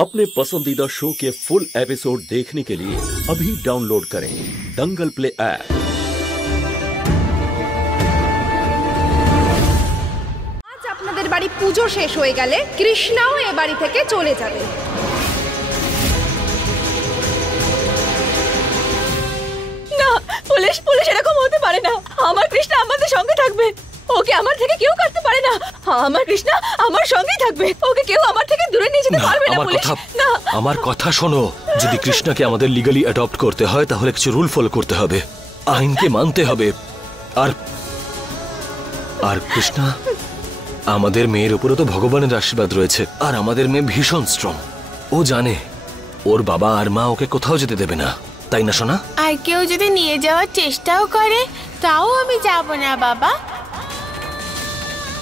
अपने पसंदीदा शो के फुल एपिसोड देखने के लिए अभी डाउनलोड करें दंगल प्ले ऐप। आज আপনাদের বাড়ি পুজো শেষ হয়ে গেলে কৃষ্ণাও এ বাড়ি থেকে চলে যাবে। না, পুলিশ এরকম হতে পারে না। আমার কৃষ্ণা আমাদের সঙ্গে থাকবে। ওকে আমার থেকে কেউ কাটতে পারে না। আমার কৃষ্ণা আমার সঙ্গেই থাকবে। ওকে কেউ আমার থেকে দূরে নিয়ে যেতে পারবে না পুলিশ। না, আমার কথা শোনো। যদি কৃষ্ণাকে আমাদের লিগালি অ্যাডপ্ট করতে হয় তাহলে কিছু রুল ফলো করতে হবে, আইনকে মানতে হবে। আর কৃষ্ণা, আমাদের মেয়ের উপরে তো ভগবানের আশীর্বাদ রয়েছে। আর আমাদের মেয়ে ভীষণ স্ট্রং। ও জানে ওর বাবা আর মা ওকে কোথাও যেতে দেবে না, তাই না সোনা? আর কেউ যদি নিয়ে যাওয়ার চেষ্টাও করে তাও আমি যাব না বাবা।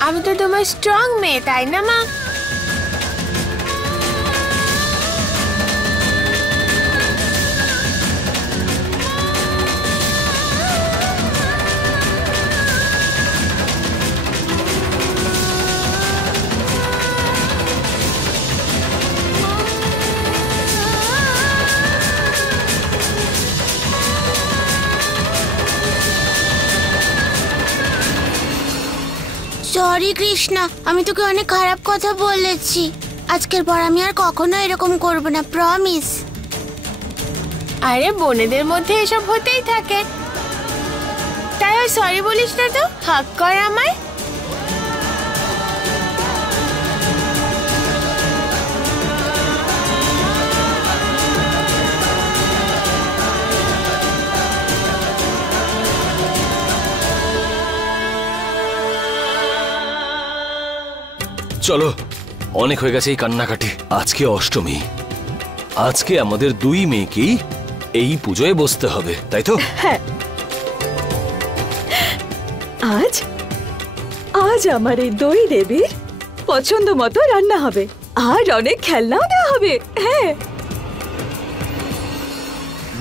আমি তো তোমার স্ট্রং মেয়ে, তাই না মা? সরি কৃষ্ণা, আমি তোকে অনেক খারাপ কথা বলেছি। আজকের পর আমি আর কখনো এরকম করব না, প্রমিস। আরে বোনেদের মধ্যে এসব হতেই থাকে, তাই আর সরি বলিস না তো। হাক কর আমায়। চলো, অনেক হয়ে গেছে এই কান্নাকাটি। আজকে অষ্টমী, আজকে আমাদের দুই মেয়েকেই এই পুজোয় বসতে হবে, তাই তো? হ্যাঁ, আজ আমার এই দই দেবীর পছন্দ মতো রান্না হবে আর অনেক খেলনাও দেওয়া হবে। হ্যাঁ,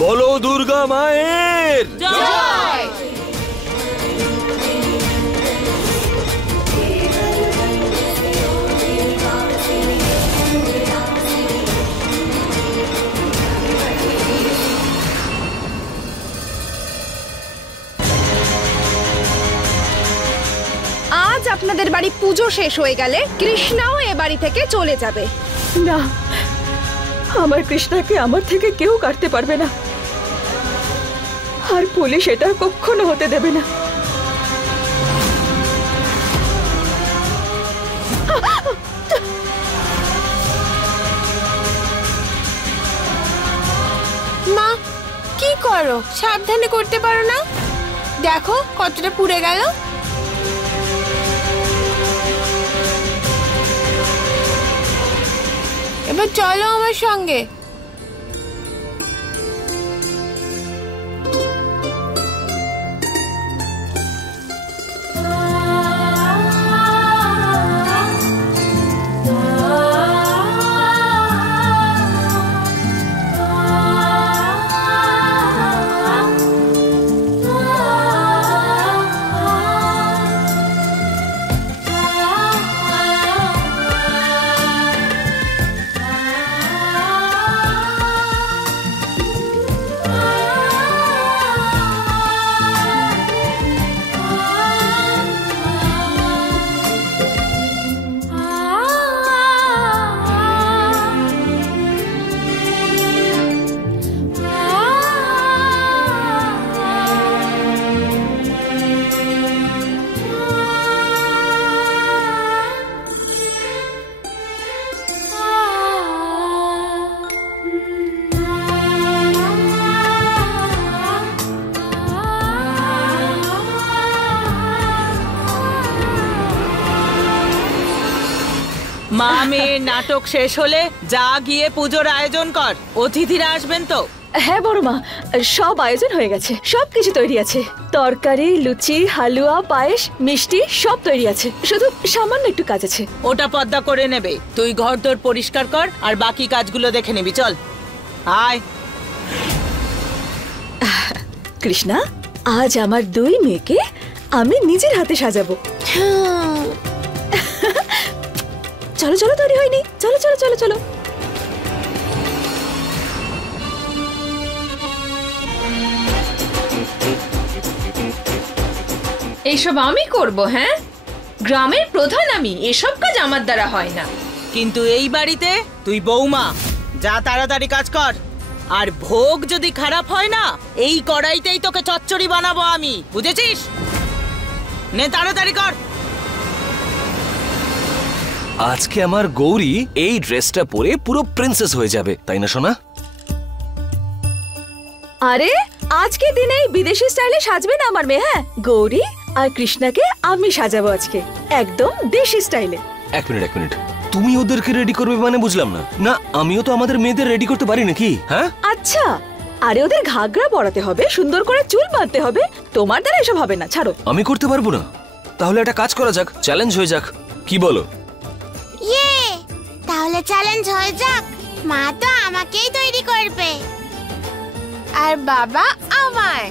বলো দুর্গা মায়ের জয়। আজ আপনাদের বাড়ি পুজো শেষ হয়ে গেলে কৃষ্ণাও এ বাড়ি থেকে চলে যাবে। না, আমার কৃষ্ণাকে আমার থেকে কেউ কাটতে পারবে না, আর পুলিশ এটা কখনো হতে দেবে না। মা, কি করো? সাবধানে করতে পারো না? দেখো কতটা পুড়ে গেল। এবার চলো আমার সঙ্গে। মা মেয়ের নাটক শেষ হলে যা গিয়ে পুজোর আয়োজন কর। অতিথিরা আসবেন তো? হ্যাঁ বড় মা, সব আয়োজন হয়ে গেছে, সবকিছু তৈরি আছে। তরকারি, লুচি, হালুয়া, পায়েস, মিষ্টি সব তৈরি আছে, শুধু সামান্য একটু কাজ আছে। ওটা পদ্মা করে নেবে। তুই ঘরদোর পরিষ্কার কর আর বাকি কাজগুলো দেখে নিবি। চল আয়। কৃষ্ণা, আজ আমার দুই মেয়েকে আমি নিজের হাতে সাজাবো। চলো চলো, তৈরি হয়নি, চলো চলো চলো চলো। এইসব আমি করব? হ্যাঁ, গ্রামের প্রধান আমি, এসব কাজ আমার দ্বারা হয় না। কিন্তু এই বাড়িতে তুই বৌমা, যা তাড়াতাড়ি কাজ কর। আর ভোগ যদি খারাপ হয় না, এই কড়াইতেই তোকে চচ্চড়ি বানাবো আমি, বুঝেছিস? নে তাড়াতাড়ি কর। আজকে আমার গৌরী এই ড্রেসটা পরে পুরো প্রিন্সেস হয়ে যাবে, তাই না সোনা? আরে আজকে দিনেই বিদেশি স্টাইলে সাজবে না আমার মেয়ে? হ্যাঁ, গৌরী আর কৃষ্ণাকে আমি সাজাবো আজকে একদম দেশি স্টাইলে। এক মিনিট, তুমি ওদেরকে রেডি করবে মানে বুঝলাম না। না, আমিও তো আমাদের মেয়েদের রেডি করতে পারি নাকি? হ্যাঁ আচ্ছা, আরে ওদের ঘাগরা পরাতে হবে, সুন্দর করে চুল বাঁধতে হবে, তোমার দ্বারা এসব হবে না, ছাড়ো। আমি করতে পারবো না? তাহলে একটা কাজ করা যাক, চ্যালেঞ্জ হয়ে যাক, কি বলো? ইয়ে, তাহলে চ্যালেঞ্জ হয়ে যাক। মা তো আমাকেই তৈরি করবে আর বাবা আমায়।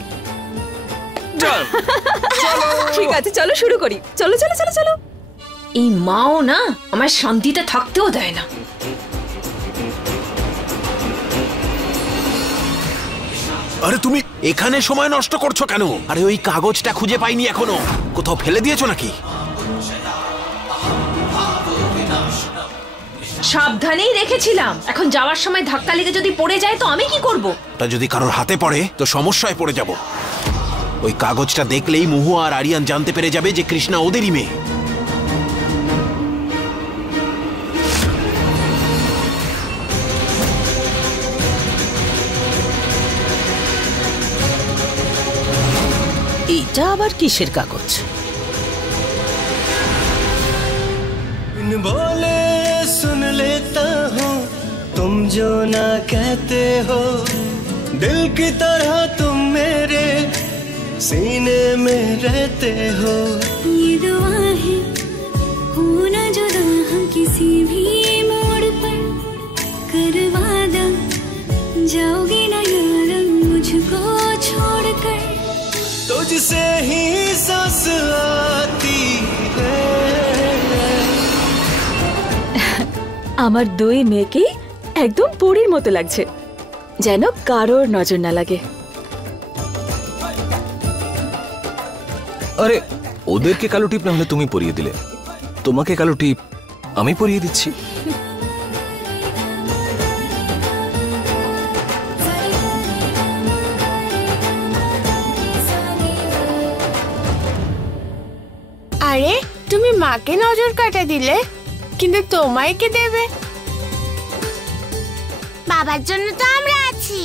ঠিক আছে, চলো শুরু করি। চলো চলো চলো চলো। এই মাও না আমার শান্তিতে থাকতেও দেয় না। আরে তুমি এখানে সময় নষ্ট করছো কেন? আরে ওই কাগজটা খুঁজে পাইনি এখনো, কোথাও ফেলে দিয়েছো নাকি? সাবধানেই রেখেছিলাম, এখন যাওয়ার সময় ধাক্কা লেগে যদি পড়ে যায় তো আমি কি করব? তা যদি কারোর হাতে পড়ে তো সমস্যায় পড়ে যাব। ওই কাগজটা দেখলেই মহুয়া আর আরিয়ান জানতে পেরে যাবে যে কৃষ্ণা ওদেরই মেয়ে। এইটা আবার কিসের কাগজ? बोले सुन लेता हूँ तुम जो ना कहते हो, दिल की तरह तुम मेरे सीने में रहते हो। ये दुआ है हो ना जुदा हम किसी भी मोड़ पर, कर वादा जाओगे ना यार मुझको छोड़कर। तुझसे ही सांस आती है। আমার দুই মেয়েকে একদম পরীর মতো লাগছে, যেন কারোর নজর না লাগে। আরে ওদেরকে কালো টিপ না হলে তুমি পরিয়ে দিলে, তোমাকে কালো টিপ আমি পরিয়ে দিচ্ছি। আরে তুমি মাকে নজর কাটা দিলে, কিন্তু তোমায় কে দেবে? বাবার জন্য তো আমরা আছি।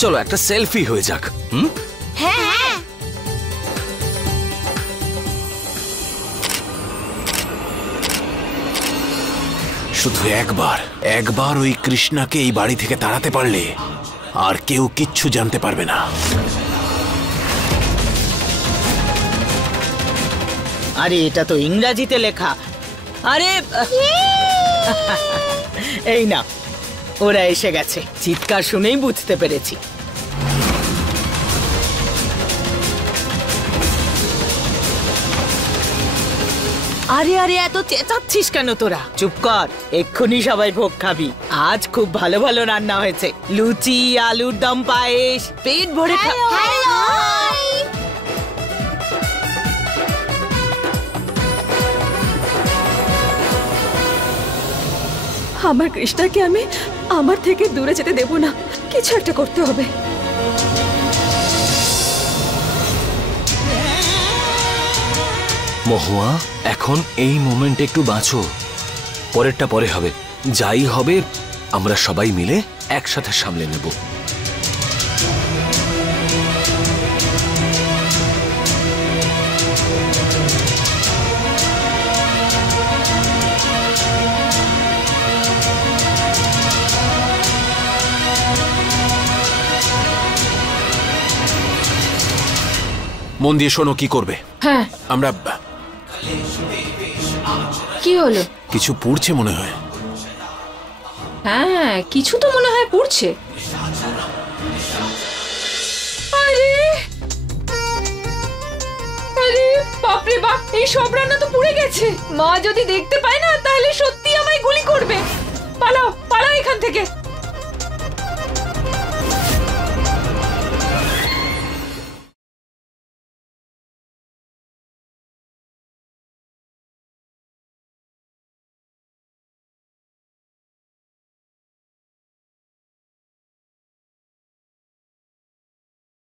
চলো একটা সেলফি হয়ে যাক। হ্যাঁ হ্যাঁ। শুধু একবার ওই কৃষ্ণাকে এই বাড়ি থেকে তাড়াতে পারলে আর কেউ কিচ্ছু জানতে পারবে না। আরে এটা তো ইংরেজিতে লেখা। আরে এই না, ওরা এসে গেছে, চিৎকার শুনেই বুঝতে পেরেছি। আরে আরে এত চেঁচাচ্ছিস কেন তোরা? চুপ কর, এক্ষুনি সবাই ভোগ খাবি। আজ খুব ভালো ভালো রান্না হয়েছে, লুচি, আলুর দম, পায়েস, পেট ভরে খা। আমার কৃষ্ণাকে আমি আমার থেকে দূরে যেতে দেব না, কিছু একটা করতে হবে। মহুয়া, এখন এই মোমেন্টে একটু বাঁচো, পরেরটা পরে হবে। যাই হবে আমরা সবাই মিলে একসাথে সামলে নেব। মন দিয়ে শোনো কি করবে। হ্যাঁ, আমরা কি হলো? কিছু পুড়ছে মনে হয়। হ্যাঁ, কিছু তো মনে হয় পড়ছে। আরে আরে বাপরে বাপ, এই সব রান্না তো পুড়ে গেছে। মা যদি দেখতে পায় না তাহলে সত্যি আমায় গুলি করবে। পালাও পালাও এখান থেকে।